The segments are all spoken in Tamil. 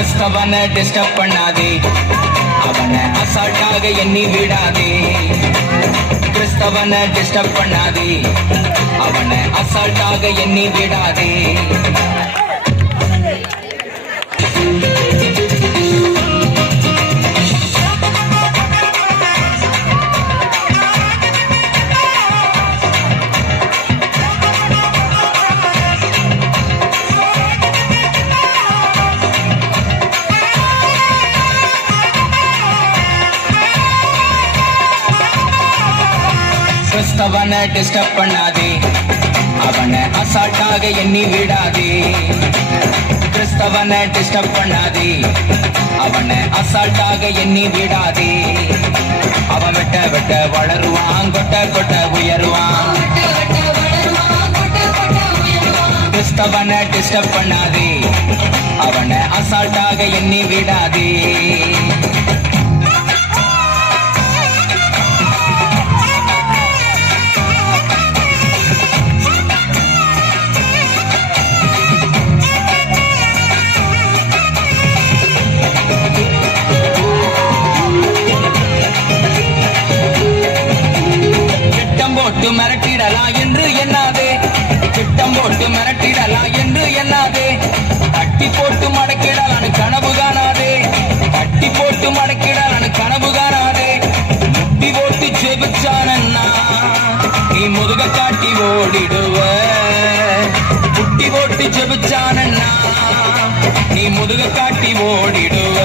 கிறிஸ்தவனை டிஸ்டர்ப் பண்ணாதே, அவனை அசால்ட்டாக எண்ணி விடாதே. கிறிஸ்தவனை டிஸ்டர்ப் பண்ணாதே, அவனை அசால்ட்டாக எண்ணி விடாதே. கிறிஸ்தவனை டிஸ்டர்ப் பண்ணாதே, அவனை அசால்ட்டாக எண்ணி விடாதே. கிறிஸ்தவனை டிஸ்டர்ப் பண்ணாதே, அவனை அசால்ட்டாக எண்ணி விடாதே. அவன் வெட்ட வெட்ட வளருவான், கொட்ட கொட்ட உயருவான். கிறிஸ்தவனை டிஸ்டர்ப் பண்ணாதே, அவனை அசால்ட்டாக எண்ணி விடாதே. மிரட்டிடலாம் என்று எண்ணாதே, திட்டம் போட்டு மிரட்டிடலாம் என்று எண்ணாதே. தட்டி போட்டு மடக்கிடலான்னு கனவு காணாதே, தட்டி போட்டு மடக்கிடலான்னு கனவு காணாதே. முட்டி போட்டு செபிச்சானன்னா நீ முதுக காட்டி ஓடிடுவ. முட்டி போட்டு செபிச்சானன்னா நீ முதுக காட்டி ஓடிடுவ.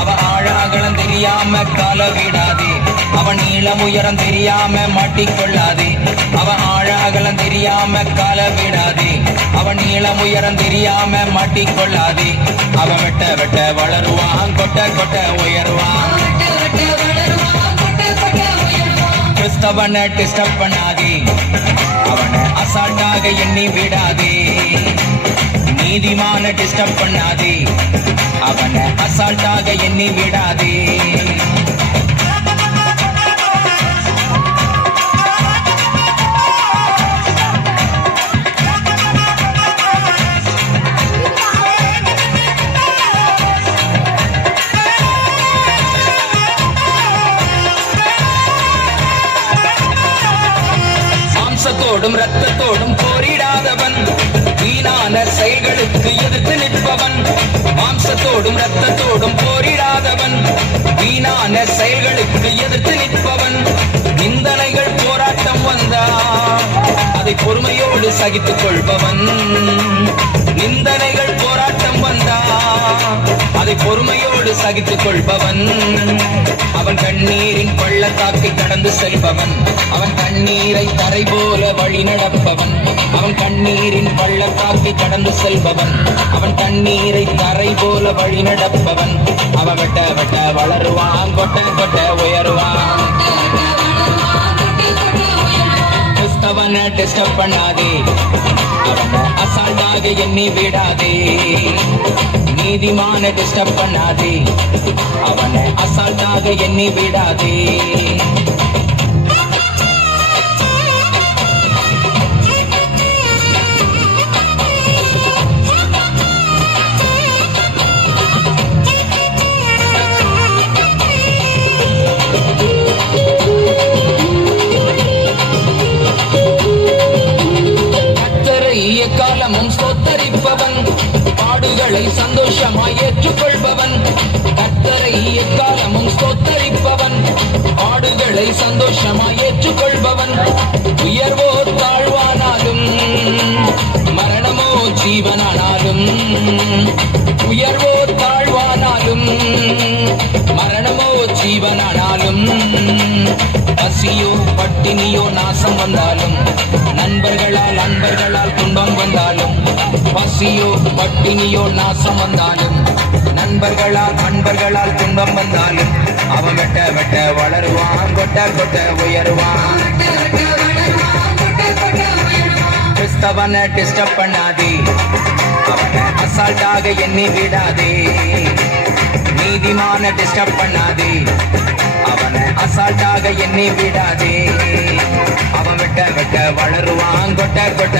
அவ ஆழாகலம் தெரியாம கால விடாதே, அவன் நீளம் உயரம் தெரியாம மாட்டிக்கொள்ளாதே. அவன் ஆழாகலம் தெரியாம கால விடாதே, அவன் நீளம் உயரம் தெரியாம மாட்டிக்கொள்ளாதே. அவன் வெட்ட வெட்ட வளருவான், கொட்ட கொட்ட உயருவான். கிறிஸ்தவனை டிஸ்டர்ப் பண்ணாதே, அவனை அசால்ட்டாக எண்ணி விடாதே. நீதிமான டிஸ்டர்ப் பண்ணாதே, அவனை அசால்ட்டாக எண்ணி விடாதே. மாம்சத்தோடும் ரத்தத்தோடும் போரிடாதவன், வீணான செயல்களுக்கு எதிர்த்து நிற்பவன். மாம்சத்தோடும் ரத்தத்தோடும் போரிடாதவன், வீணான செயல்களுக்கு எதிர்த்து நிற்பவன். நிந்தனைகள் போராட்டம் வந்தா அதை பொறுமையோடு சகித்துக் கொள்பவன். நிந்தனைகள் போராட்டம் வந்தா அதை பொறுமையோடு சகித்துக் கொள்பவன். அவன் கண்ணீரின் பள்ளத்தாக்கை கடந்து செல்பவன், அவன் கண்ணீரை தரை போல வழி நடப்பவன். அவன் கண்ணீரின் பள்ளத்தாக்கை கடந்து செல்பவன், அவன் கண்ணீரை தரை போல வழி நடப்பவன். அவன் வெட்ட வெட்ட வளருவான், கொட்ட கொட்ட உயருவான். கிறிஸ்தவனை டிஸ்டர்ப் பண்ணாதே, அவனை அசால்ட்டாக எண்ணி விடாதே. நீதிமான டிஸ்டர்ப் பண்ணாதே, அவனை அசால்ட்டாக எண்ணி விடாதே. காலமும் ஸ்தோத்தரிப்பவன், பாடுகளை சந்தோஷமாய் ஏற்றுக்கொள்பவன். கர்த்தரை எக்காலமும் ஸ்தோத்தரிப்பவன், பாடுகளை சந்தோஷமாய் ஏற்றுக்கொள்பவன். உயர்வோ தாழ்வானாலும், மரணமோ ஜீவனானாலும். உயர்வோ தாழ்வானாலும், மரணமோ ஜீவனானாலும். பசியோ பட்டினியோ நாசம் வந்தாலும், நண்பர்களால் அன்பர்களால் துன்பம் வந்தாலும். பசியோ பட்டினியோ நாசம் வந்தாலும், நண்பர்களால் அன்பர்களால் துன்பம் வந்தாலும். அவன் வெட்ட வெட்ட வளருவான், கொட்ட கொட்ட உயருவான். கிறிஸ்தவனை டிஸ்டர்ப் பண்ணாதே, அவனை அசால்ட்டாக எண்ணி விடாதே. நீதிமான டிஸ்டர்ப் பண்ணாதே, அவனை அசால்ட்டாக எண்ணி விடாதே. அவன் வெட்ட வெட்ட வளருவான், கொட்ட கொட்ட